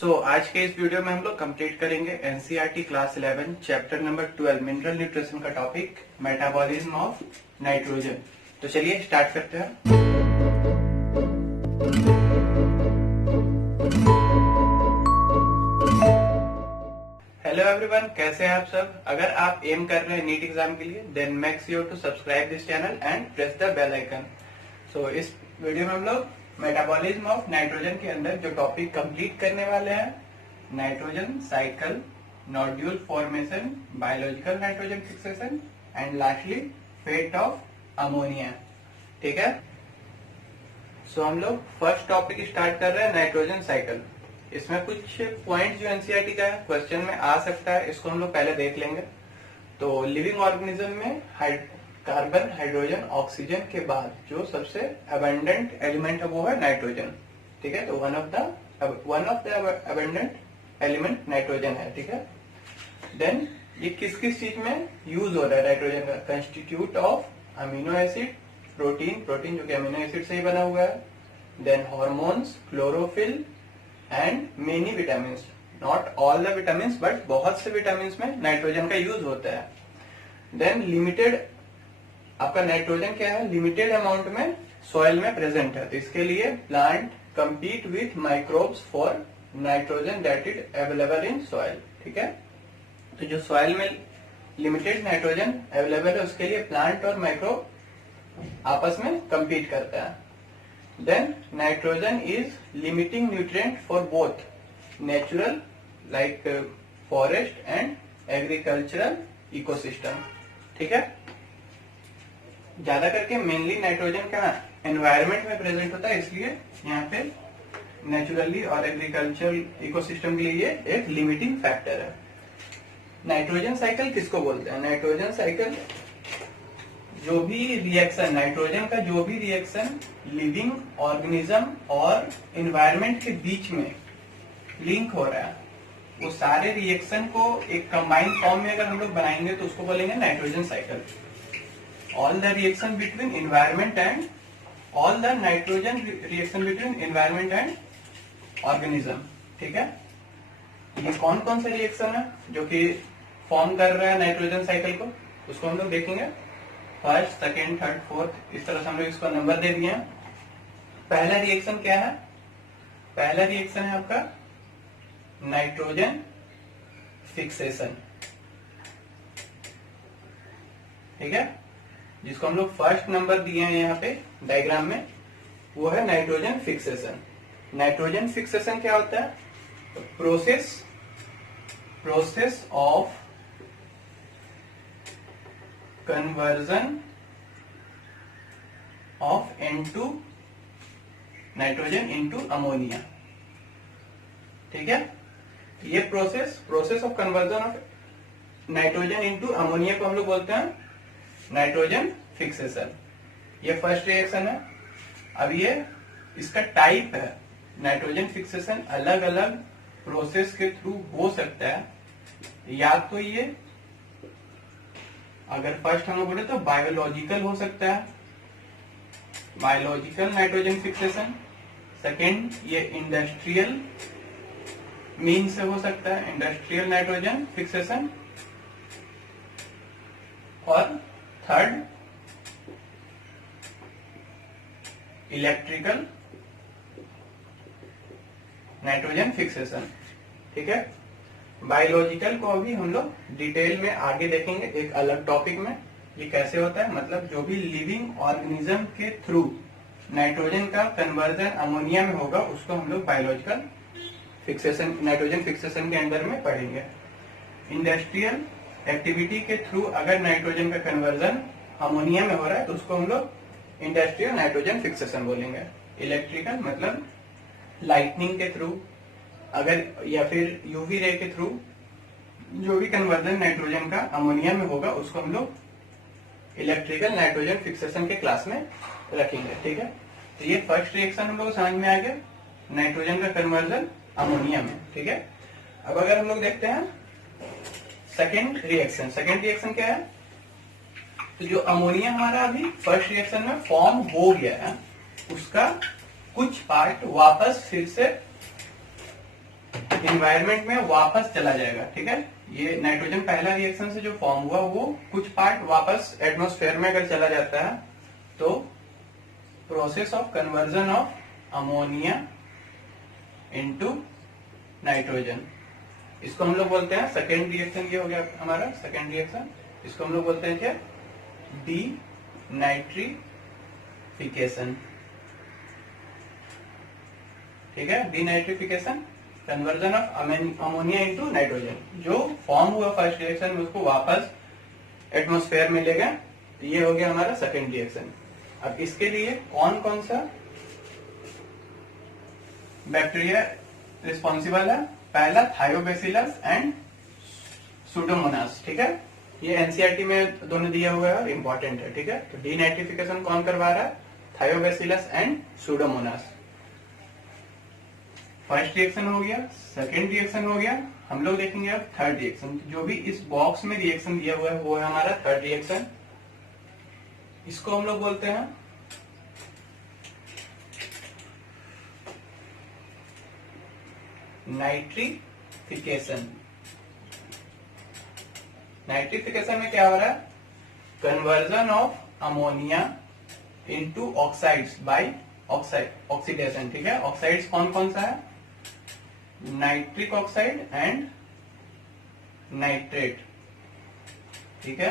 आज के इस वीडियो में हम लोग कंप्लीट करेंगे NCERT class 11 chapter number 12 mineral nutrition का टॉपिक मेटाबॉलिज्म ऑफ नाइट्रोजन। तो चलिए स्टार्ट करते हैं। हेलो एवरीवन, कैसे हैं आप सब। अगर आप एम कर रहे हैं नीट एग्जाम के लिए then make sure to subscribe this channel and press the bell icon. So इस वीडियो में हम लोग मेटाबॉलिज्म ऑफ नाइट्रोजन के अंदर जो टॉपिक कंप्लीट करने वाले हैं, nitrogen cycle, nodule formation, biological nitrogen fixation and lastly fate of ammonia. ठीक है, सो हम लोग फर्स्ट टॉपिक स्टार्ट कर रहे हैं नाइट्रोजन साइकिल। इसमें कुछ पॉइंट जो एनसीईआरटी का है, क्वेश्चन में आ सकता है, इसको हम लोग पहले देख लेंगे। तो लिविंग ऑर्गेनिज्म में कार्बन, हाइड्रोजन, ऑक्सीजन के बाद जो सबसे अबंडेंट एलिमेंट है वो है नाइट्रोजन। ठीक है, तो one of the abundant element nitrogen है। ठीक है, देन ये किस किस चीज में यूज हो रहा है नाइट्रोजन का? Constitute of amino acid, protein जो कि अमीनो एसिड से ही बना हुआ है, then hormones, chlorophyll and many vitamin. Not all the vitamin but बहुत से विटामिन में नाइट्रोजन का यूज होता है। देन लिमिटेड, आपका नाइट्रोजन क्या है, लिमिटेड अमाउंट में सॉइल में प्रेजेंट है, तो इसके लिए plant compete with microbes for nitrogen that is available in soil। ठीक है, तो जो सॉइल में लिमिटेड नाइट्रोजन अवेलेबल है उसके लिए प्लांट और माइक्रोब आपस में compete करता है। Then nitrogen is limiting nutrient for both natural like forest and agricultural ecosystem. ठीक है, ज्यादा करके मेनली नाइट्रोजन का एनवायरमेंट में प्रेजेंट होता है, इसलिए यहाँ पे नेचुरली और एग्रीकल्चरल इकोसिस्टम के लिए एक लिमिटिंग फैक्टर है। नाइट्रोजन साइकिल किसको बोलते हैं? नाइट्रोजन साइकिल जो भी रिएक्शन, नाइट्रोजन का जो भी रिएक्शन लिविंग ऑर्गेनिज्म और एनवायरमेंट के बीच में लिंक हो रहा है, वो सारे रिएक्शन को एक कंबाइंड फॉर्म में अगर हम लोग बनाएंगे तो उसको बोलेंगे nitrogen cycle. All the reaction between environment and all the nitrogen reaction between environment and organism। ठीक है, ये कौन कौन से रिएक्शन है जो कि फॉर्म कर रहा है नाइट्रोजन साइकिल को, उसको हम लोग देखेंगे। फर्स्ट, सेकेंड, थर्ड, फोर्थ, इस तरह से हम लोग इसको नंबर दे दिए हैं। पहला रिएक्शन क्या है? पहला रिएक्शन है आपका नाइट्रोजन फिक्सेशन। ठीक है, जिसको हम लोग फर्स्ट नंबर दिए हैं यहाँ पे डायग्राम में, वो है नाइट्रोजन फिक्सेशन। नाइट्रोजन फिक्सेशन क्या होता है? Process of conversion of N2 nitrogen into ammonia. ठीक है, ये process of conversion of nitrogen into ammonia को हम लोग बोलते हैं नाइट्रोजन फिक्सेशन। ये फर्स्ट रिएक्शन है। अब ये इसका टाइप है, नाइट्रोजन फिक्सेशन अलग अलग प्रोसेस के थ्रू हो सकता है। या तो ये अगर फर्स्ट हम बोले तो बायोलॉजिकल हो सकता है, बायोलॉजिकल नाइट्रोजन फिक्सेशन। सेकेंड, ये इंडस्ट्रियल मीन से हो सकता है, इंडस्ट्रियल नाइट्रोजन फिक्सेशन। और थर्ड, इलेक्ट्रिकल नाइट्रोजन फिक्सेशन। ठीक है, बायोलॉजिकल को अभी हम लोग डिटेल में आगे देखेंगे एक अलग टॉपिक में, ये कैसे होता है। मतलब जो भी लिविंग ऑर्गेनिज्म के थ्रू नाइट्रोजन का कन्वर्जन अमोनिया में होगा उसको हम लोग बायोलॉजिकल फिक्सेशन, नाइट्रोजन फिक्सेशन के अंदर में पढ़ेंगे। इंडस्ट्रियल एक्टिविटी के थ्रू अगर नाइट्रोजन का कन्वर्जन अमोनिया में हो रहा है तो उसको हम लोग इंडस्ट्रियल नाइट्रोजन फिक्सेशन बोलेंगे। इलेक्ट्रिकल मतलब लाइटनिंग के थ्रू अगर, या फिर यूवी रे के थ्रू जो भी कन्वर्जन नाइट्रोजन का अमोनिया में होगा उसको हम लोग इलेक्ट्रिकल नाइट्रोजन फिक्सेशन के क्लास में रखेंगे। ठीक है, तो ये फर्स्ट रिएक्शन हम लोग समझ में आ गया, नाइट्रोजन का कन्वर्जन अमोनिया में। ठीक है, अब अगर हम लोग देखते हैं सेकेंड रिएक्शन क्या है? तो जो अमोनिया हमारा अभी फर्स्ट रिएक्शन में फॉर्म हो गया है, उसका कुछ पार्ट वापस फिर से इन्वायरमेंट में वापस चला जाएगा। ठीक है, ये नाइट्रोजन पहला रिएक्शन से जो फॉर्म हुआ वो कुछ पार्ट वापस एटमॉस्फेयर में अगर चला जाता है तो process of conversion of ammonia into nitrogen, इसको हम लोग बोलते हैं सेकेंड रिएक्शन। ये हो गया हमारा सेकेंड रिएक्शन, इसको हम लोग बोलते हैं क्या, डी नाइट्रिफिकेशन। ठीक है, D nitrification, conversion of ammonia into nitrogen. जो फॉर्म हुआ फर्स्ट रिएक्शन में उसको वापस एटमॉस्फेयर में ले गए, तो ये हो गया हमारा सेकेंड रिएक्शन। अब इसके लिए कौन कौन सा बैक्टीरिया रिस्पॉन्सिबल है, पहला थायोबैसिलस एंड सुडोमोनास। ठीक है, ये एनसीईआरटी में दोनों दिया हुआ है और इम्पोर्टेंट है। ठीक है, तो डीनाइट्रिफिकेशन कौन करवा रहा है, Thiobacillus and Pseudomonas. First reaction हो गया, सेकेंड रिएक्शन हो गया, हम लोग देखेंगे अब थर्ड रिएक्शन। जो भी इस बॉक्स में रिएक्शन दिया हुआ है वो है हमारा थर्ड रिएक्शन। इसको हम लोग बोलते हैं नाइट्रिफिकेशन। नाइट्रिफिकेशन में क्या हो रहा है, conversion of ammonia into oxides by oxidation. ठीक है, ऑक्साइड्स कौन कौन सा है, नाइट्रिक ऑक्साइड एंड नाइट्रेट। ठीक है,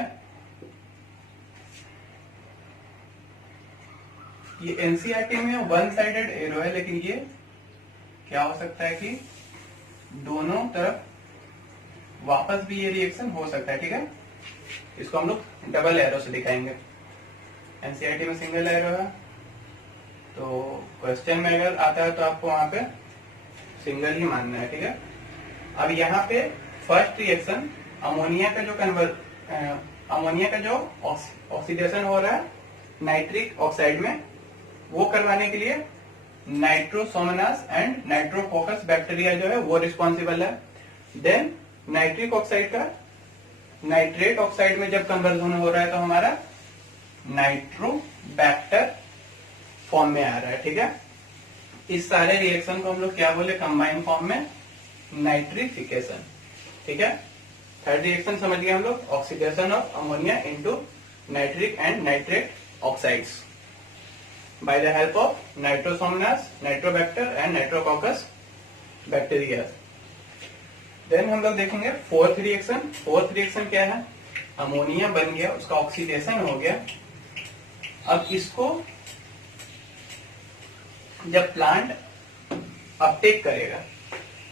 ये एनसीईआरटी में वन साइडेड एरो है, लेकिन ये क्या हो सकता है कि दोनों तरफ वापस भी ये रिएक्शन हो सकता है। ठीक है, इसको हम लोग डबल एरो से दिखाएंगे। एनसीईआरटी में सिंगल एरो है, तो क्वेश्चन में अगर आता है तो आपको वहां पे सिंगल ही मानना है। ठीक है, अब यहाँ पे फर्स्ट रिएक्शन अमोनिया का जो ऑक्सीडेशन हो रहा है नाइट्रिक ऑक्साइड में, वो करवाने के लिए नाइट्रोसोमोनास एंड नाइट्रोकोकस बैक्टीरिया जो है वो रिस्पॉन्सिबल है। देन नाइट्रिक ऑक्साइड का नाइट्रेट ऑक्साइड में जब कन्वर्जन हो रहा है तो हमारा नाइट्रोबैक्टर फॉर्म में आ रहा है। ठीक है, इस सारे रिएक्शन को हम लोग क्या बोले, कंबाइन फॉर्म में नाइट्रिफिकेशन। ठीक है, थर्ड रिएक्शन समझ गए हम लोग, oxidation of ammonia into nitric and nitrate oxides by the help of nitrosomonas, nitrobacter and nitrococcus bacteria. Then हम लोग देखेंगे फोर्थ रिएक्शन। फोर्थ रिएक्शन क्या है, अमोनिया बन गया, उसका ऑक्सीडेशन हो गया। अब इसको जब प्लांट अपटेक करेगा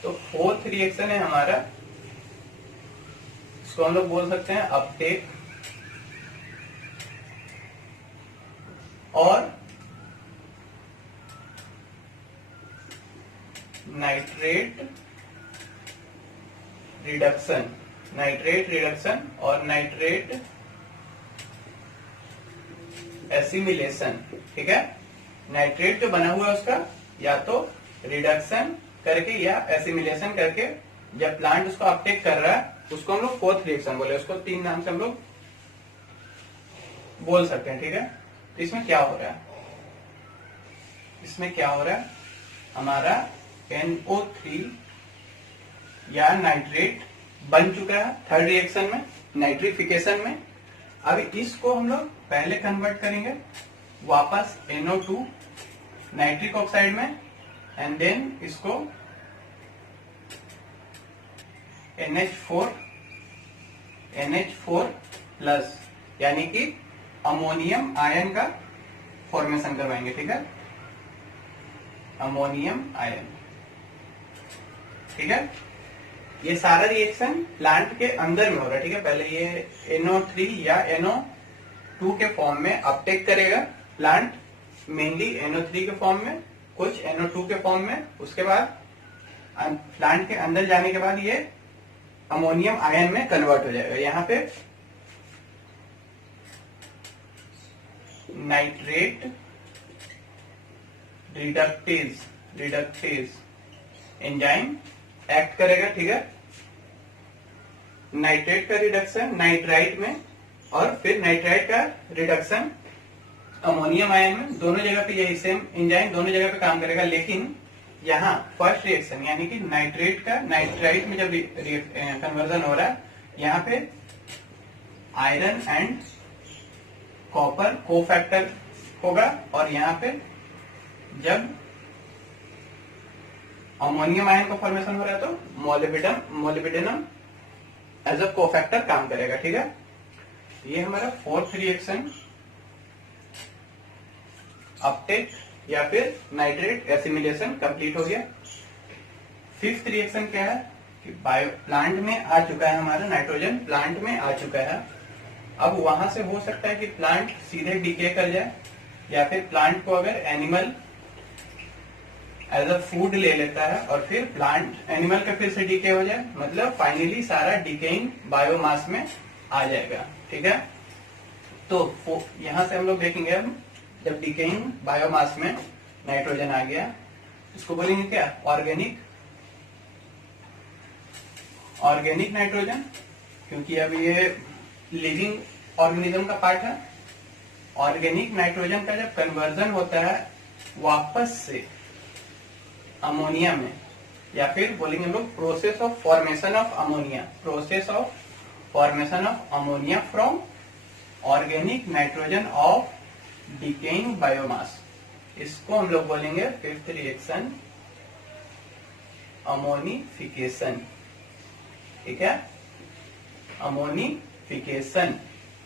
तो फोर्थ रिएक्शन है हमारा, इसको हम लोग बोल सकते हैं अपटेक और नाइट्रेट रिडक्शन। नाइट्रेट रिडक्शन और नाइट्रेट एसिमिलेशन। ठीक है, नाइट्रेट जो बना हुआ है उसका या तो रिडक्शन करके या एसिमिलेशन करके जब प्लांट उसको अपटेक कर रहा है उसको हम लोग फोर्थ रिएक्शन बोले। उसको तीन नाम से हम लोग बोल सकते हैं। ठीक है, तो इसमें क्या हो रहा है, इसमें क्या हो रहा है, हमारा NO3 या नाइट्रेट बन चुका है थर्ड रिएक्शन में, नाइट्रिफिकेशन में। अब इसको हम लोग पहले कन्वर्ट करेंगे वापस NO2 नाइट्रिक ऑक्साइड में, एंड देन इसको NH4 प्लस यानी कि अमोनियम आयन का फॉर्मेशन करवाएंगे। ठीक है, अमोनियम आयन। ठीक है, ये सारा रिएक्शन प्लांट के अंदर में हो रहा है। ठीक है, पहले ये NO3 या NO2 के फॉर्म में अपटेक करेगा प्लांट, मेनली NO3 के फॉर्म में, कुछ NO2 के फॉर्म में। उसके बाद प्लांट के अंदर जाने के बाद ये अमोनियम आयन में कन्वर्ट हो जाएगा। यहाँ पे नाइट्रेट रिडक्टेज एंजाइम एक्ट करेगा। ठीक है, नाइट्रेट का रिडक्शन नाइट्राइट में और फिर नाइट्राइट का रिडक्शन अमोनियम आयन में, दोनों जगह पे यही सेम एंजाइम दोनों जगह पे काम करेगा। लेकिन यहाँ फर्स्ट रिएक्शन यानी कि नाइट्रेट का नाइट्राइट में जब कन्वर्जन हो रहा है, यहाँ पे आयरन एंड कॉपर कोफैक्टर होगा, और यहाँ पे जब अमोनियम आयन का फॉर्मेशन हो रहा है तो मोलिब्डेनम एज अ कोफैक्टर काम करेगा। ठीक है, ये हमारा फोर्थ रिएक्शन अपटेक या फिर नाइट्रेट एसिमिलेशन कंप्लीट हो गया। फिफ्थ रिएक्शन क्या है कि बायो प्लांट में आ चुका है, हमारा नाइट्रोजन प्लांट में आ चुका है। अब वहां से हो सकता है कि प्लांट सीधे डीके कर जाए, या फिर प्लांट को अगर एनिमल एज अ फूड ले लेता है और फिर प्लांट एनिमल का फिर से डीके हो जाए, मतलब फाइनली सारा डिकेइंग बायोमास में आ जाएगा। ठीक है, तो यहां से हम लोग देखेंगे, हम जब डिकेइंग बायोमास में नाइट्रोजन आ गया, इसको बोलेंगे क्या, ऑर्गेनिक नाइट्रोजन, क्योंकि अब ये लिविंग ऑर्गेनिज्म का पार्ट है। ऑर्गेनिक नाइट्रोजन का जब कन्वर्जन होता है वापस से अमोनिया में, या फिर बोलेंगे हम लोग process of formation of ammonia from organic nitrogen of decaying biomass, इसको हम लोग बोलेंगे फिफ्थ रिएक्शन अमोनिफिकेशन। ठीक है, अमोनिफिकेशन।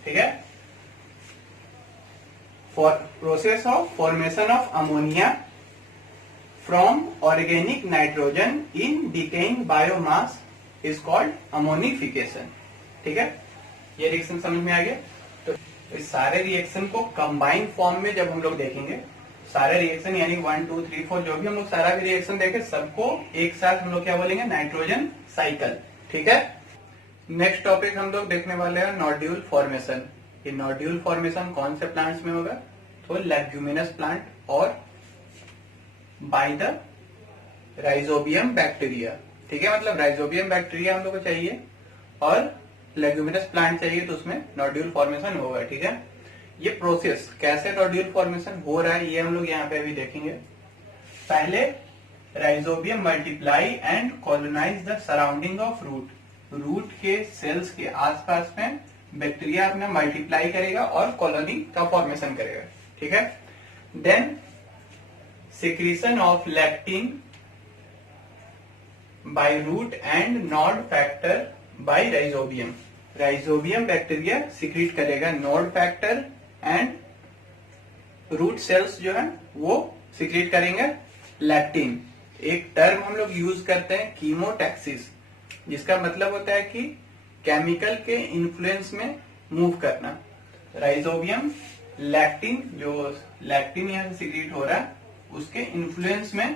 ठीक है, for process of formation of ammonia from organic nitrogen in decaying biomass is called ammonification. ठीक है, ये रिएक्शन समझ में आ गया। तो इस सारे रिएक्शन को कंबाइंड फॉर्म में जब हम लोग देखेंगे, सारे रिएक्शन यानी 1 2 3 4 जो भी हम लोग सारा भी रिएक्शन देखे, सबको एक साथ हम लोग क्या बोलेंगे, नाइट्रोजन साइकिल। ठीक है, नेक्स्ट टॉपिक हम लोग देखने वाले हैं नोड्यूल फॉर्मेशन। ये नोड्यूल फॉर्मेशन कौन से प्लांट्स में होगा, तो लेग्यूमिनस प्लांट और बाय द राइजोबियम बैक्टीरिया। ठीक है, मतलब राइजोबियम बैक्टीरिया हम लोग को चाहिए और लेग्यूमिनस प्लांट चाहिए, तो उसमें नोड्यूल फॉर्मेशन होगा। ठीक है, ये प्रोसेस कैसे नोड्यूल फॉर्मेशन हो रहा है ये हम लोग यहाँ पे भी देखेंगे। पहले rhizobium multiply and colonise the surrounding of root के सेल्स के आसपास में बैक्टीरिया अपना मल्टीप्लाई करेगा और कॉलोनी का फॉर्मेशन करेगा। ठीक है, then secretion of lectin by root and nod factor by rhizobium bacteria secrete करेगा nod factor, and root cells जो है वो सिक्रीट करेंगे लैक्टिन। एक टर्म हम लोग यूज करते हैं कीमोटैक्सिस, जिसका मतलब होता है कि केमिकल के इन्फ्लुएंस में मूव करना। राइजोबियम लैक्टिन, जो लैक्टिन यहाँ से सिक्रीट हो रहा है उसके इन्फ्लुएंस में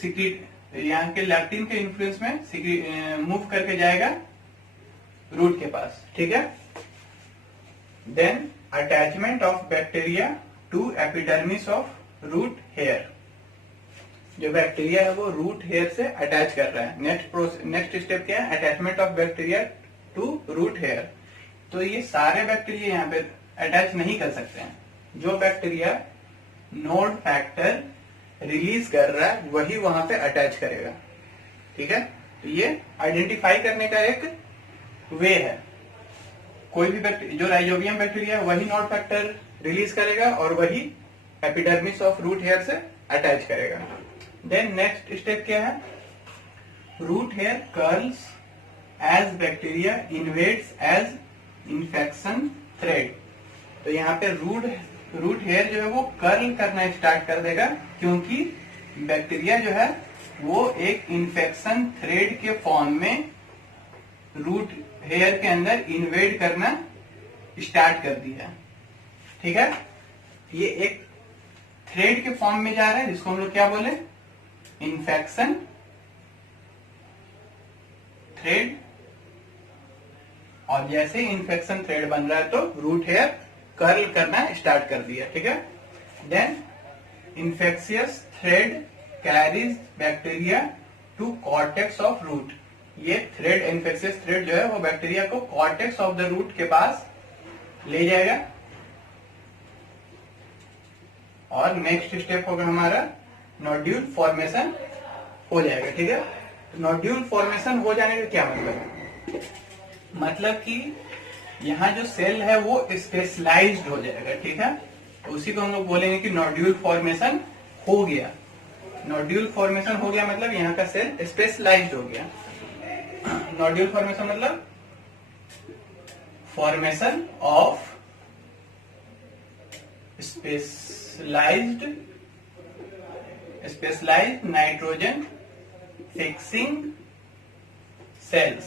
सिक्रीट, यहाँ के लैक्टिन के इन्फ्लुएंस में मूव करके जाएगा रूट के पास। ठीक है, then attachment of bacteria to epidermis of root hair, जो बैक्टीरिया है वो रूट हेयर से अटैच कर रहा है। नेक्स्ट स्टेप क्या है, attachment of bacteria to root hair. तो ये सारे बैक्टीरिया यहाँ पे अटैच नहीं कर सकते हैं, जो बैक्टीरिया नोड फैक्टर रिलीज कर रहा है वही वहां पे अटैच करेगा। ठीक है, तो ये आइडेंटिफाई करने का एक वे है। कोई भी जो राइजोबियम बैक्टीरिया है वही नोड फैक्टर रिलीज करेगा और वही एपिडर्मिस ऑफ रूट हेयर से अटैच करेगा। देन नेक्स्ट स्टेप क्या है, root hair curls as bacteria invades as infection thread. तो यहाँ पे रूट हेयर जो है वो कर्ल करना स्टार्ट कर देगा, क्योंकि बैक्टीरिया जो है वो एक इन्फेक्शन थ्रेड के फॉर्म में रूट हेयर के अंदर इन्वेड करना स्टार्ट कर दिया। ठीक है, ये एक थ्रेड के फॉर्म में जा रहा है, जिसको हम लोग क्या बोले, इन्फेक्शन थ्रेड। और जैसे इन्फेक्शन थ्रेड बन रहा है तो रूट हेयर कर्ल करना स्टार्ट कर दिया। ठीक है, then infectious thread carries bacteria to cortex of root. ये थ्रेड, इन्फेक्शियस थ्रेड जो है वो बैक्टीरिया को कॉर्टेक्स ऑफ द रूट के पास ले जाएगा। और नेक्स्ट स्टेप होगा हमारा नोड्यूल फॉर्मेशन हो जाएगा। ठीक है, नोड्यूल फॉर्मेशन हो जाने का क्या मतलब है? मतलब कि यहाँ जो सेल है वो स्पेशलाइज्ड हो जाएगा। ठीक है, उसी को हम लोग बोलेंगे कि नोड्यूल फॉर्मेशन हो गया। नोड्यूल फॉर्मेशन हो गया मतलब यहाँ का सेल स्पेशलाइज्ड हो गया। नोड्यूल फॉर्मेशन मतलब formation of specialised nitrogen fixing cells.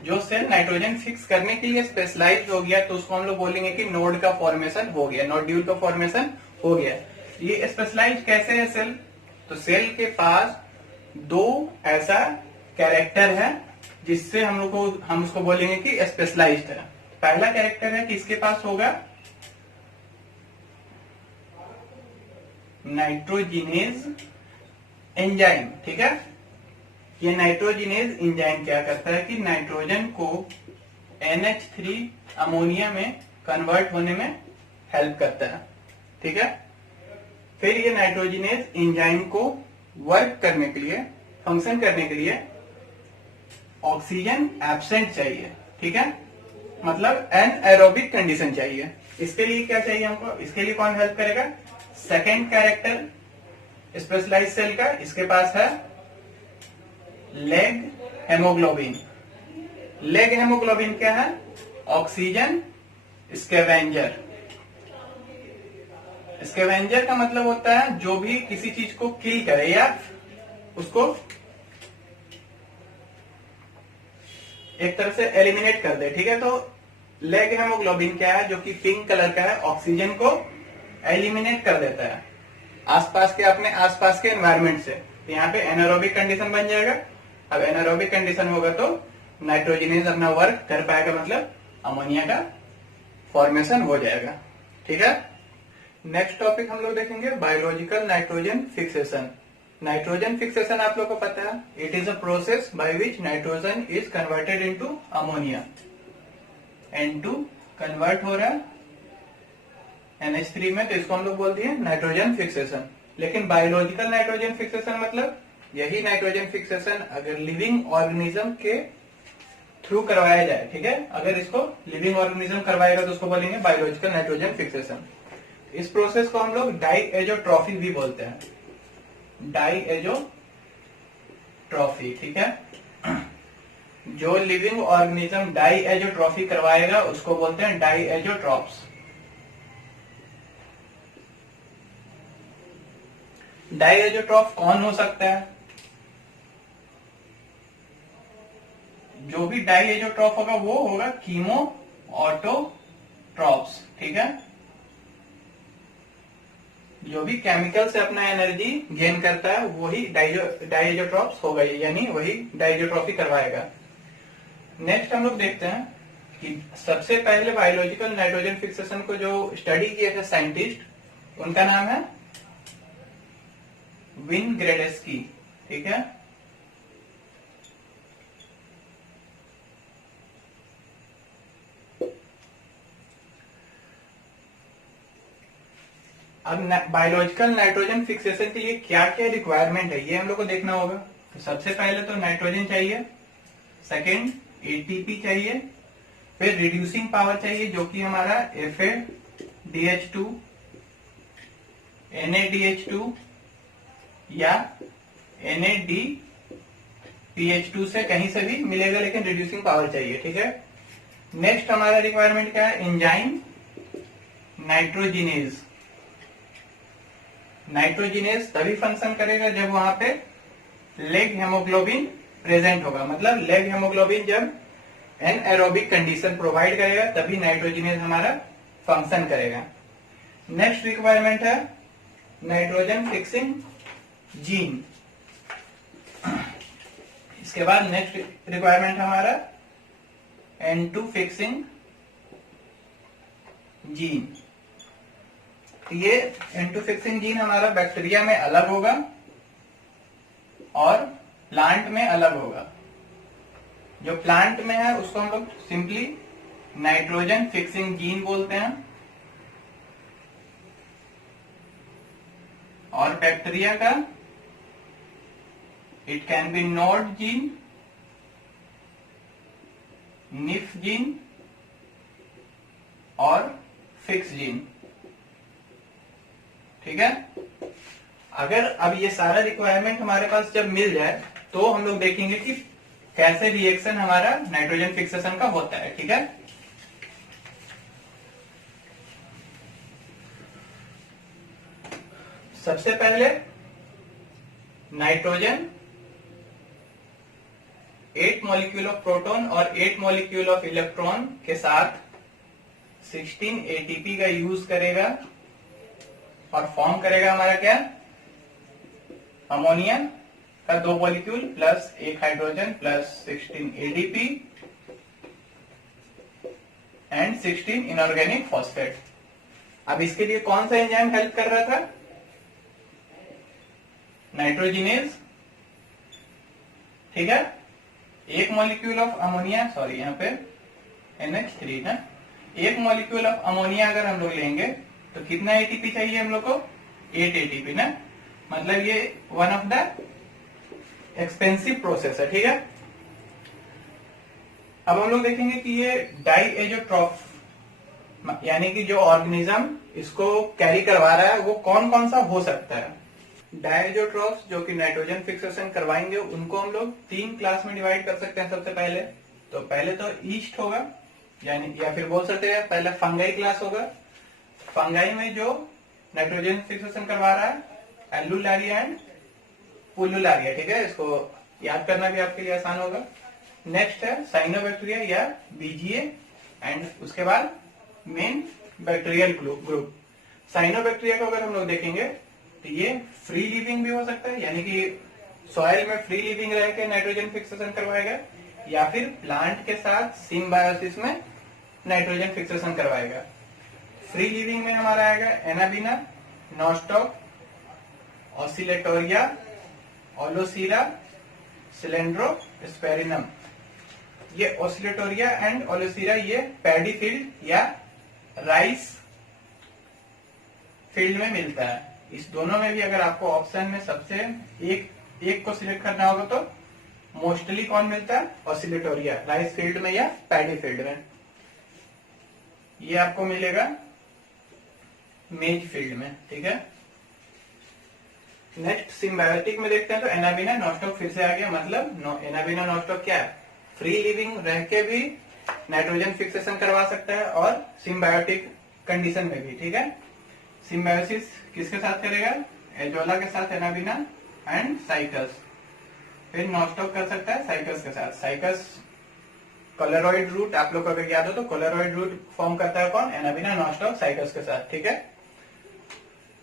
जो सेल नाइट्रोजन फिक्स करने के लिए स्पेशलाइज्ड हो गया तो उसको हम लोग बोलेंगे कि नोड का फॉर्मेशन हो गया, नोड्यूल का फॉर्मेशन हो गया। ये स्पेशलाइज्ड कैसे है सेल? तो सेल के पास दो ऐसा कैरेक्टर है जिससे हम उसको बोलेंगे कि स्पेशलाइज्ड है। पहला कैरेक्टर है कि इसके पास होगा नाइट्रोजिनेज एंजाइम। ठीक है, ये नाइट्रोजिनेज एंजाइम क्या करता है कि नाइट्रोजन को NH3 अमोनिया में कन्वर्ट होने में हेल्प करता है। ठीक है, फिर ये नाइट्रोजिनेज एंजाइम को वर्क करने के लिए, फंक्शन करने के लिए ऑक्सीजन एब्सेंट चाहिए। ठीक है, मतलब एनएरोबिक कंडीशन चाहिए। इसके लिए क्या चाहिए हमको? इसके लिए कौन हेल्प करेगा? सेकेंड कैरेक्टर स्पेशलाइज्ड सेल का, इसके पास है लेग हेमोग्लोबिन। लेग हेमोग्लोबिन क्या है? Oxygen scavenger. स्कैवेंजर का मतलब होता है जो भी किसी चीज को किल करे या उसको एक तरह से एलिमिनेट कर दे। ठीक है, तो लेग हेमोग्लोबिन क्या है? जो कि पिंक कलर का है, ऑक्सीजन को एलिमिनेट कर देता है आसपास के, अपने आसपास के एनवायरमेंट से। तो यहाँ पे एनारोबिक कंडीशन बन जाएगा। अब एनारोबिक कंडीशन होगा तो नाइट्रोजिनेज अपना वर्क कर पाएगा, मतलब अमोनिया का फॉर्मेशन हो जाएगा। ठीक है, नेक्स्ट टॉपिक हम लोग देखेंगे biological nitrogen fixation. Nitrogen fixation आप लोग को पता है, it is a process by which nitrogen is converted into ammonia. N2 convert हो रहा है NH3 में, तो इसको हम लोग बोलते हैं नाइट्रोजन फिक्सेशन। लेकिन बायोलॉजिकल नाइट्रोजन फिक्सेशन मतलब यही नाइट्रोजन फिक्सेशन अगर लिविंग ऑर्गेनिज्म के थ्रू करवाया जाए। ठीक है, अगर इसको लिविंग ऑर्गेनिज्म करवाएगा तो उसको बोलेंगे बायोलॉजिकल नाइट्रोजन फिक्सेशन। इस प्रोसेस को हम लोग डाईएजोट्रॉफी भी बोलते हैं, डाईएजोट्रॉफी। ठीक है, जो लिविंग ऑर्गेनिज्म डाईएजोट्रॉफी करवाएगा उसको बोलते हैं डाईएजोट्रॉप्स। डाईएजोट्रॉफ कौन हो सकता है? जो भी डाईएजोट्रॉफ होगा वो होगा कीमो ऑटोट्रॉप्स। ठीक है, जो भी केमिकल से अपना एनर्जी गेन करता है वही डाईएजोट्रॉप्स होगा, यानी वही डाईएजोट्रॉफी करवाएगा। नेक्स्ट हम लोग देखते हैं कि सबसे पहले बायोलॉजिकल नाइट्रोजन फिक्सेशन को जो स्टडी किया था साइंटिस्ट, उनका नाम है विनग्रेड्स्की। ठीक है, अब बायोलॉजिकल नाइट्रोजन फिक्सेशन के लिए क्या क्या रिक्वायरमेंट है ये हम लोग को देखना होगा। तो सबसे पहले तो नाइट्रोजन चाहिए, सेकेंड एटीपी चाहिए, फिर रिड्यूसिंग पावर चाहिए जो कि हमारा FADH2 NADH2 या NADPH2 से कहीं से भी मिलेगा, लेकिन रिड्यूसिंग पावर चाहिए। ठीक है, नेक्स्ट हमारा रिक्वायरमेंट क्या है? Enzyme nitrogenase. नाइट्रोजिनेज तभी फंक्शन करेगा जब वहां पे लेग हेमोग्लोबिन प्रेजेंट होगा, मतलब लेग हेमोग्लोबिन जब एनएरोबिक कंडीशन प्रोवाइड करेगा तभी नाइट्रोजिनेज हमारा फंक्शन करेगा। नेक्स्ट रिक्वायरमेंट है नाइट्रोजन फिक्सिंग जीन। इसके बाद नेक्स्ट रिक्वायरमेंट हमारा N2 फिक्सिंग जीन। ये N2 फिक्सिंग जीन हमारा बैक्टीरिया में अलग होगा और प्लांट में अलग होगा। जो प्लांट में है उसको हम लोग सिंपली नाइट्रोजन फिक्सिंग जीन बोलते हैं, और बैक्टीरिया का it can V nod gene, nif gene और फिक्स जीन। ठीक है, अगर अब ये सारा रिक्वायरमेंट हमारे पास जब मिल जाए तो हम लोग देखेंगे कि कैसे रिएक्शन हमारा नाइट्रोजन फिक्सेशन का होता है। ठीक है, सबसे पहले नाइट्रोजन 8 मॉलिक्यूल ऑफ प्रोटॉन और 8 मॉलिक्यूल ऑफ इलेक्ट्रॉन के साथ 16 एटीपी का यूज करेगा और फॉर्म करेगा हमारा क्या, अमोनिया का 2 molecule plus 1 hydrogen plus 16 ADP and 16 inorganic phosphate. अब इसके लिए कौन सा एंजाइम हेल्प कर रहा था, नाइट्रोजिनेज। ठीक है, 1 मॉलिक्यूल ऑफ अमोनिया, सॉरी यहाँ पे NH3 ना, 1 मॉलिक्यूल ऑफ अमोनिया अगर हम लोग लेंगे तो कितना एटीपी चाहिए हम लोग को, 8 एटीपी ना, मतलब ये one of the expensive process है। ठीक है, अब हम लोग देखेंगे कि ये डाइएजोट्रॉफ यानी कि जो ऑर्गेनिज्म इसको कैरी करवा रहा है वो कौन कौन सा हो सकता है। डाइएजोट्रॉफ्स जो कि नाइट्रोजन फिक्सेशन करवाएंगे उनको हम लोग 3 क्लास में डिवाइड कर सकते हैं। सबसे पहले तो ईस्ट होगा, यानी या फिर बोल सकते हैं पहले फंगाई क्लास होगा। फंगाई में जो नाइट्रोजन फिक्सेशन करवा रहा है एल्यूलारिया एंड पुल्लुलारिया। ठीक है, इसको याद करना भी आपके लिए आसान होगा। नेक्स्ट है साइनोबैक्टीरिया या बीजीए एंड उसके बाद मेन बैक्टीरियल ग्रुप। साइनोबैक्टीरिया को अगर हम लोग देखेंगे तो ये फ्री लिविंग भी हो सकता है, यानी कि सॉइल में फ्री लिविंग रह के नाइट्रोजन फिक्सेशन करवाएगा, या फिर प्लांट के साथ सिम्बायोसिस में नाइट्रोजन फिक्सेशन करवाएगा। फ्री लिविंग में हमारा आएगा एनाबिना, नॉस्टॉक, ऑसिलेटोरिया, ओलोसीरा, सिलेंड्रोस्पेरिनम। ये ऑसिलेटोरिया एंड ओलोसीरा ये पैडी फील्ड या राइस फील्ड में मिलता है। इस दोनों में भी अगर आपको ऑप्शन में सबसे एक को सिलेक्ट करना होगा तो मोस्टली कौन मिलता है, ऑसिलेटोरिया, राइस फील्ड में या पैडी फील्ड में। ये आपको मिलेगा मेज फील्ड में। ठीक है, नेक्स्ट सिम्बायोटिक में देखते हैं तो एनाबिना नॉस्टॉक फिर से आ गया, मतलब एनाबिना नॉस्टॉक क्या है, फ्री लिविंग रह के भी नाइट्रोजन फिक्सेशन करवा सकता है और सिम्बायोटिक कंडीशन में भी। ठीक है, सिम्बायोसिस किसके साथ करेगा, एजोला के साथ एनाबिना एंड साइकस। फिर नॉस्टॉक कर सकता है साइकस के साथ। साइकस कोलेरॉइड रूट, आप लोग को अगर याद हो तो कोलेरॉइड रूट फॉर्म करता है कौन, एनाबिना नॉस्टॉक साइकस के साथ। ठीक है,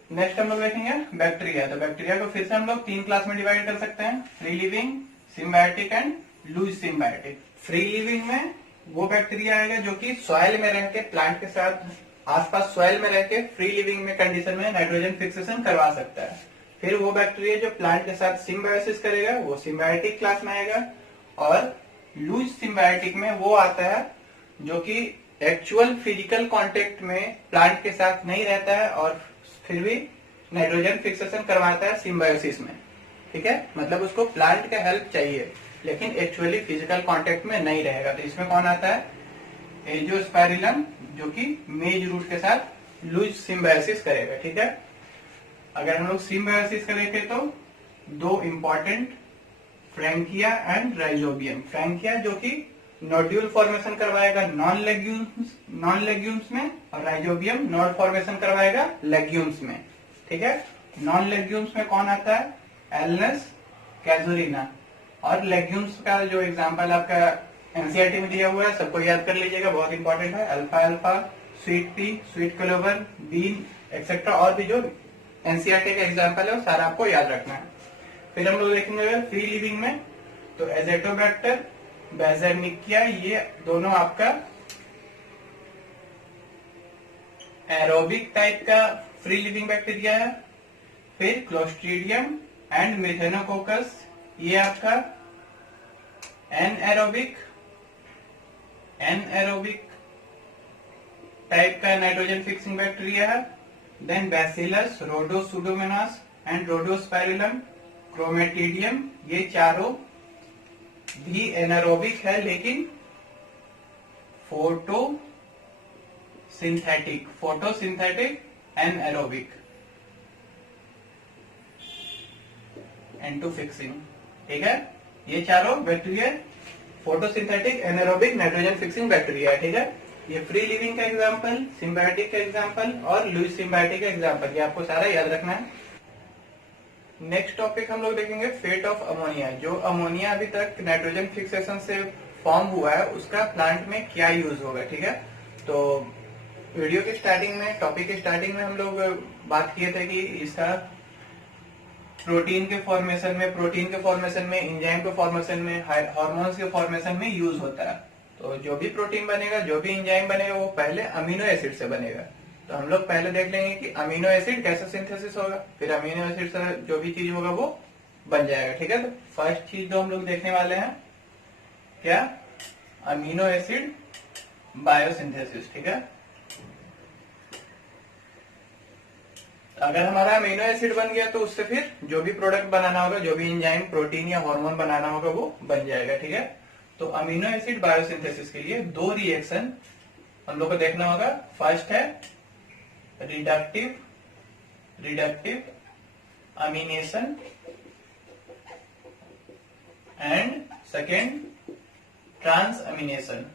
नेक्स्ट हम लोग देखेंगे बैक्टीरिया। तो बैक्टीरिया को फिर से हम लोग 3 क्लास में डिवाइड कर सकते हैं, free living, symbiotic and loose symbiotic. Free living में वो बैक्टीरिया आएगा जो कि सॉइल में रह के प्लांट के साथ आसपास सॉइल में रह के फ्री लिविंग में कंडीशन में नाइट्रोजन फिक्सेशन करवा सकता है। फिर वो बैक्टीरिया जो प्लांट के साथ सिम्बायोसिस करेगा वो सिम्बायोटिक क्लास में आएगा। और लूज सिम्बायोटिक में वो आता है जो कि एक्चुअल फिजिकल कांटेक्ट में प्लांट के साथ नहीं रहता है और फिर भी नाइट्रोजन फिक्सेशन करवाता है सिम्बायोसिस में। ठीक है, मतलब उसको प्लांट का हेल्प चाहिए लेकिन एक्चुअली फिजिकल कांटेक्ट में नहीं रहेगा। तो इसमें कौन आता है, एंजियोस्पाइरिलम, जो कि मेज रूट के साथ लूज सिम्बायोसिस करेगा। ठीक है, अगर हम लोग सिम्बायोसिस करेंगे तो 2 important, Frankia and rhizobium. Frankia जो कि नोड्यूल फॉर्मेशन करवाएगा नॉन लेग्यूम्स में, और राइजोबियम नोड फॉर्मेशन करवाएगा लेग्यूम्स में। ठीक है, नॉन लेग्यूम्स में कौन आता है, एलनस, कैजुरिना। और लेग्यूम्स का जो एग्जांपल आपका एनसीईआरटी में दिया हुआ है सबको याद कर लीजिएगा, बहुत इंपॉर्टेंट है। अल्फा अल्फा, sweet pea, sweet clover, bean etcetera, और भी जो एनसीईआरटी का एग्जांपल है वो सारा आपको याद रखना है। फिर हम लोग देखेंगे फ्री लिविंग में तो एजेटोबैक्टर, बेजर्निकिया, ये दोनों आपका एरोबिक टाइप का फ्री लिविंग बैक्टीरिया है। फिर क्लोस्ट्रीडियम एंड मिथेनोकोकस, ये आपका एनएरोबिक टाइप का नाइट्रोजन फिक्सिंग बैक्टीरिया है। देन बैसिलस, रोडोसुडोमोनास एंड रोडियोस्पाइरिलम, क्रोमेटिडियम, ये चारों भी एनारोबिक है लेकिन फोटोसिंथेटिक एंड एरोबिक फिक्सिंग। ठीक है, ये चारों bacteria photosynthetic, anaerobic, nitrogen fixing bacteria है। ठीक है, ये फ्री लिविंग का एग्जांपल, सिम्बायोटिक का एग्जांपल और लुईस सिम्बायोटिक का एग्जांपल, ये आपको सारा याद रखना है। नेक्स्ट टॉपिक हम लोग देखेंगे फेट ऑफ अमोनिया। जो अमोनिया अभी तक नाइट्रोजन फिक्सेशन से फॉर्म हुआ है उसका प्लांट में क्या यूज होगा। ठीक है, तो वीडियो के स्टार्टिंग में, टॉपिक के स्टार्टिंग में हम लोग बात किए थे कि इसका प्रोटीन के फॉर्मेशन में, एंजाइम के फॉर्मेशन में, हार्मोन्स के फॉर्मेशन में यूज होता है। तो जो भी प्रोटीन बनेगा, जो भी एंजाइम बनेगा, वो पहले अमीनो एसिड से बनेगा। तो हम लोग पहले देख लेंगे कि अमीनो एसिड कैसे सिंथेसिस होगा, फिर अमीनो एसिड से जो भी चीज होगा वो बन जाएगा। ठीक है, तो फर्स्ट चीज जो हम लोग देखने वाले हैं क्या, अमीनो एसिड बायोसिंथेसिस। ठीक है, अगर हमारा अमीनो एसिड बन गया तो उससे फिर जो भी प्रोडक्ट बनाना होगा, जो भी एंजाइम, प्रोटीन या हार्मोन बनाना होगा वो बन जाएगा। ठीक है, तो अमीनो एसिड बायोसिंथेसिस के लिए दो रिएक्शन हम लोग को देखना होगा। फर्स्ट है रिडक्टिव अमीनेशन एंड सेकेंड ट्रांस अमीनेशन।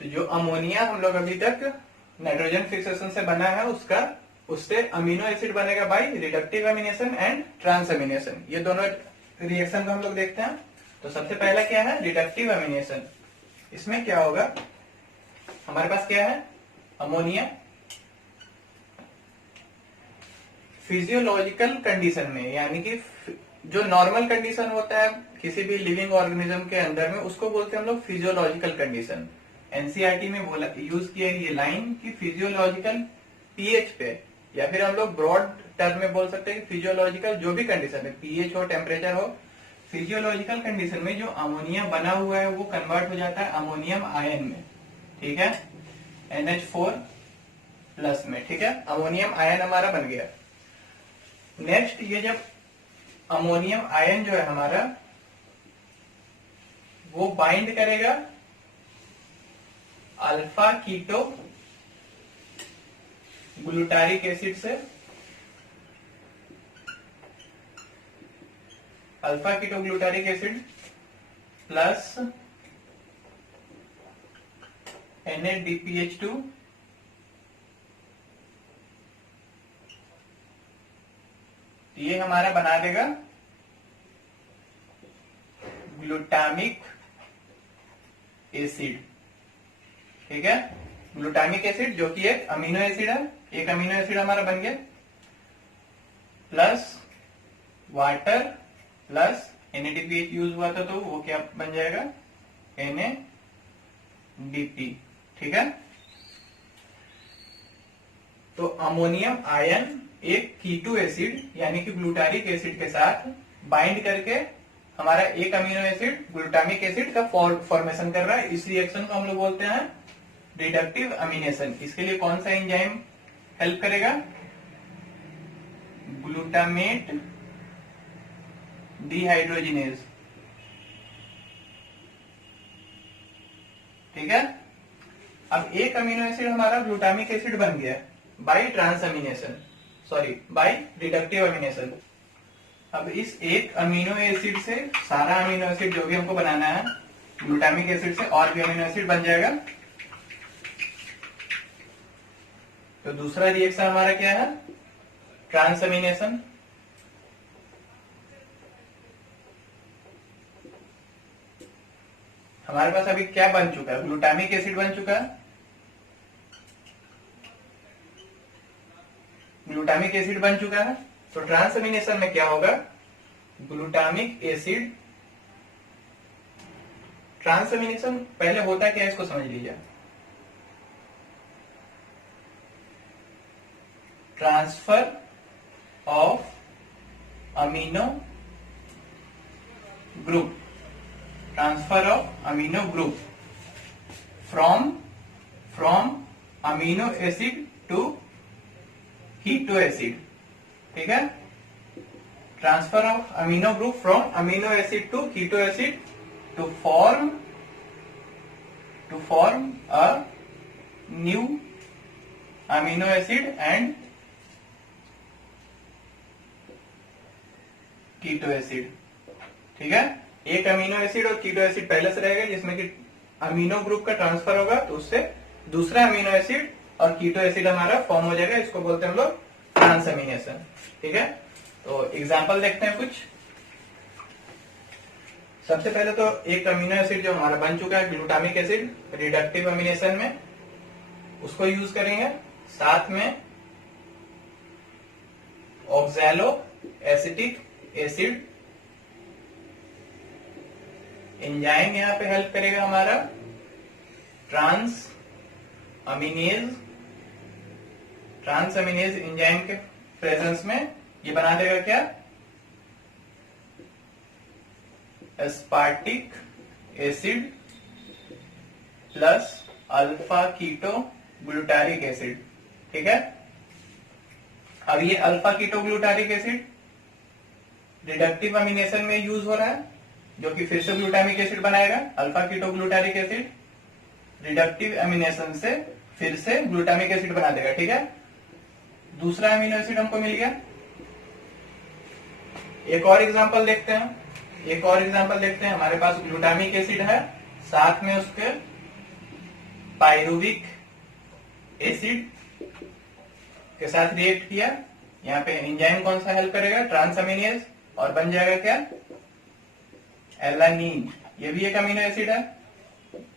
तो जो अमोनिया हम लोग अभी तक नाइट्रोजन फिक्सेशन से बना है उससे अमीनो एसिड बनेगा बाय रिडक्टिव अमीनेशन एंड ट्रांस अमीनेशन। ये दोनों रिएक्शन को हम लोग देखते हैं। तो सबसे पहला क्या है, रिडक्टिव अमीनेशन। इसमें क्या होगा, हमारे पास क्या है, अमोनिया फिजियोलॉजिकल कंडीशन में, यानी कि जो नॉर्मल कंडीशन होता है किसी भी लिविंग ऑर्गेनिज्म के अंदर में, उसको बोलते हैं हम लोग फिजियोलॉजिकल कंडीशन। एनसीईआरटी में बोला, यूज किया ये लाइन कि फिजियोलॉजिकल पीएच पे, या फिर हम लोग ब्रॉड टर्म में बोल सकते हैं कि फिजियोलॉजिकल जो भी कंडीशन है, पीएच हो, टेम्परेचर हो, फिजियोलॉजिकल कंडीशन में जो अमोनिया बना हुआ है वो कन्वर्ट हो जाता है अमोनियम आयन में। ठीक है, NH4+ में। ठीक है, अमोनियम आयन हमारा बन गया। नेक्स्ट, ये जब अमोनियम आयन जो है हमारा वो बाइंड करेगा अल्फा कीटो ग्लूटारिक एसिड से, alpha keto glutaric acid plus NADPH2 ये हमारा बना देगा ग्लूटामिक एसिड। ठीक है, ग्लूटामिक एसिड जो कि एक अमीनो एसिड है, एक अमीनो एसिड हमारा बन गया, plus water plus NADPH use हुआ था तो वो क्या बन जाएगा, NADP। ठीक है, तो अमोनियम आयन एक कीटो एसिड यानी कि ग्लूटारिक एसिड के साथ बाइंड करके हमारा एक अमीनो एसिड ग्लूटामिक एसिड का फॉर्मेशन कर रहा है। इस रिएक्शन को हम लोग बोलते हैं रिडक्टिव अमीनेशन। इसके लिए कौन सा एंजाइम हेल्प करेगा, ग्लूटामेट डिहाइड्रोजिनेज। ठीक है, अब एक अमीनो एसिड हमारा ग्लूटामिक एसिड बन गया by transamination, sorry by reductive amination. अब इस एक अमीनो एसिड से सारा अमीनो एसिड जो भी हमको बनाना है, ग्लूटामिक एसिड से और भी अमीनो एसिड बन जाएगा। तो दूसरा रिएक्शन हमारा क्या है, ट्रांसअमीनेशन। हमारे पास अभी क्या बन चुका है, ग्लूटामिक एसिड बन चुका है। ग्लूटामिक एसिड बन चुका है, तो ट्रांसअमीनेशन में क्या होगा, ग्लूटामिक एसिड, ट्रांसअमीनेशन पहले होता क्या है इसको समझ लीजिए। Transfer of amino group, transfer of amino group from amino acid to keto acid, ठीक है। Transfer of amino group from amino acid to keto acid to form a new amino acid and keto acid, ठीक है। एक amino acid और keto acid पहले से रहेगा जिसमें कि अमीनो ग्रुप का ट्रांसफर होगा, तो उससे दूसरा अमीनो एसिड और कीटो एसिड हमारा फॉर्म हो जाएगा। इसको बोलते हैं हम लोग ट्रांसअमीनेशन, ठीक है। तो एग्जांपल देखते हैं कुछ। सबसे पहले तो एक अमीनो एसिड जो हमारा बन चुका है ग्लूटामिक एसिड, रिडक्टिव अमीनेशन में उसको यूज करेंगे। साथ में ऑक्सैलो एसिटिक एसिड एंजाइम यहां पे हेल्प करेगा हमारा। ट्रांस अमीनेज एंजाइम के प्रेजेंस में ये बना देगा क्या, aspartic acid plus alpha keto glutaric acid, ठीक है। अब ये alpha keto glutaric acid reductive amination में यूज हो रहा है, जो कि फिर से ग्लूटामिक एसिड बनाएगा। Alpha keto glutaric acid reductive amination से फिर से ग्लूटामिक एसिड बना देगा, ठीक है। दूसरा अमीनो एसिड हमको मिल गया। एक और एग्जांपल देखते हैं। हमारे पास ग्लूटामिक एसिड है, साथ में उसके पायरुविक एसिड के साथ रिएक्ट किया। यहाँ पे एंजाइम कौन सा हेल्प करेगा, ट्रांसअमीनेज, और बन जाएगा क्या, एलानीन। ये भी एक अमीनो एसिड है।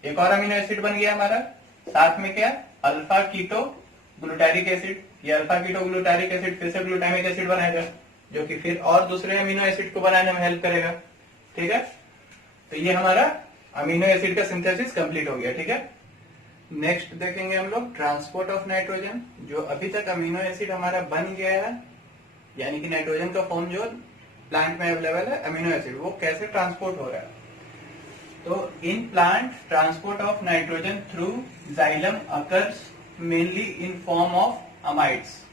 एक और अमीनो एसिड बन गया हमारा, साथ में क्या, अल्फा कीटो ग्लूटारिक एसिड। ये अल्फा कीटो ग्लूटारिक एसिड फिर से ग्लूटामिक एसिड बनाएगा, जो कि फिर और दूसरे अमीनो एसिड को बनाने में हेल्प करेगा, ठीक है। तो ये हमारा अमीनो एसिड का सिंथेसिस कंप्लीट हो गया, ठीक है। नेक्स्ट देखेंगे हम लोग ट्रांसपोर्ट ऑफ नाइट्रोजन। जो अभी तक अमीनो एसिड हमारा बन गया है, यानी कि नाइट्रोजन का फॉर्म जो प्लांट में अवेलेबल है अमीनो एसिड, वो कैसे ट्रांसपोर्ट हो रहा है। तो in plant transport of nitrogen through xylem occurs mainly in form of amides.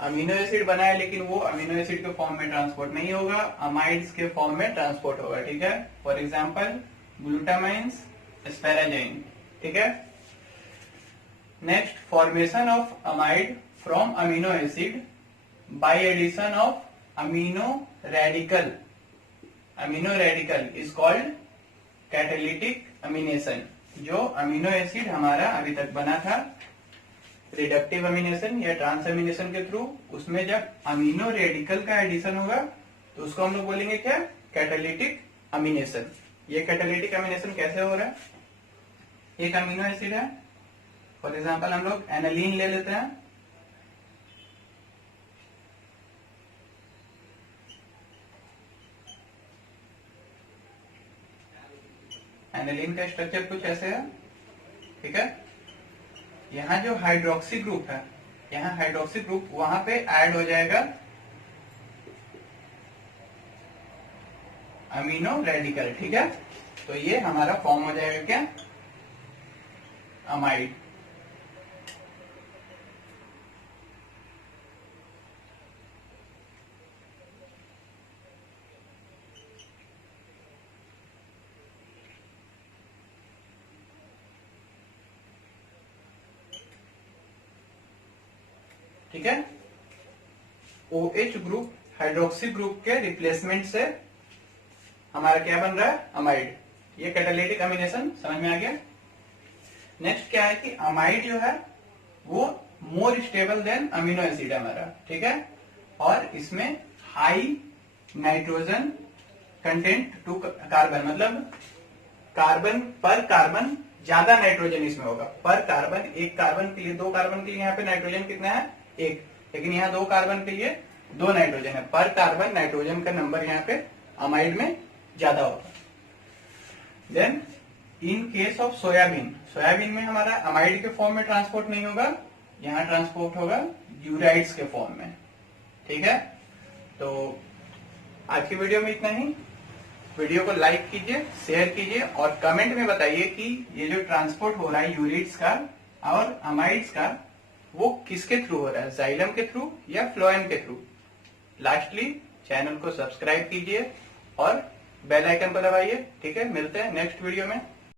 Amino acid बना है लेकिन वो अमीनो एसिड के फॉर्म में ट्रांसपोर्ट नहीं होगा, अमाइड्स के फॉर्म में ट्रांसपोर्ट होगा, ठीक है। फॉर एग्जांपल ग्लूटामाइंस, एस्पेराजाइन, ठीक है। Next, formation of amide from amino acid by addition of amino radical is called catalytic amination. जो अमीनो एसिड हमारा अभी तक बना था रिडक्टिव अमीनेशन या ट्रांसअमीनेशन के थ्रू, उसमें जब अमीनो रेडिकल का एडिशन होगा तो उसको हम लोग बोलेंगे क्या, कैटालिटिक अमीनेशन। ये कैटालिटिक अमीनेशन कैसे हो रहा है, एक अमीनो एसिड है, फॉर एग्जांपल हम लोग एनालीन ले लेते हैं। एनालीन का स्ट्रक्चर कुछ ऐसे है, ठीक है। यहाँ जो हाइड्रोक्सी ग्रुप है, यहाँ हाइड्रोक्सी ग्रुप वहां पे ऐड हो जाएगा अमीनो रेडिकल, ठीक है। तो ये हमारा फॉर्म हो जाएगा क्या, अमाइड। ठीक है। OH ग्रुप हाइड्रोक्सी ग्रुप के रिप्लेसमेंट से हमारा क्या बन रहा है, अमाइड। ये कैटालिटिक अमीनेशन समझ में आ गया। नेक्स्ट क्या है कि अमाइड जो है वो more stable than amino acid है हमारा, ठीक है। और इसमें high nitrogen content to carbon, मतलब कार्बन पर कार्बन ज्यादा नाइट्रोजन इसमें होगा। पर कार्बन, एक कार्बन के लिए, दो कार्बन के लिए यहाँ पे नाइट्रोजन कितना है, एक, लेकिन यहाँ दो कार्बन के लिए दो नाइट्रोजन है। पर कार्बन नाइट्रोजन का नंबर यहाँ पे अमाइड में ज्यादा होगा। Then in case of soybean, soybean में हमारा अमाइड के फॉर्म में ट्रांसपोर्ट नहीं होगा, यहाँ ट्रांसपोर्ट होगा यूराइड्स के फॉर्म में, ठीक है। तो आज की वीडियो में इतना ही। वीडियो को लाइक कीजिए, शेयर कीजिए और कमेंट में बताइए कि ये जो ट्रांसपोर्ट हो रहा है यूरिट्स का, और अमाइड्स का वो किसके थ्रू हो रहा है, जाइलम के थ्रू या फ्लोएम के थ्रू। लास्टली चैनल को सब्सक्राइब कीजिए और बेल आइकन को दबाइए। ठीक है, मिलते हैं नेक्स्ट वीडियो में।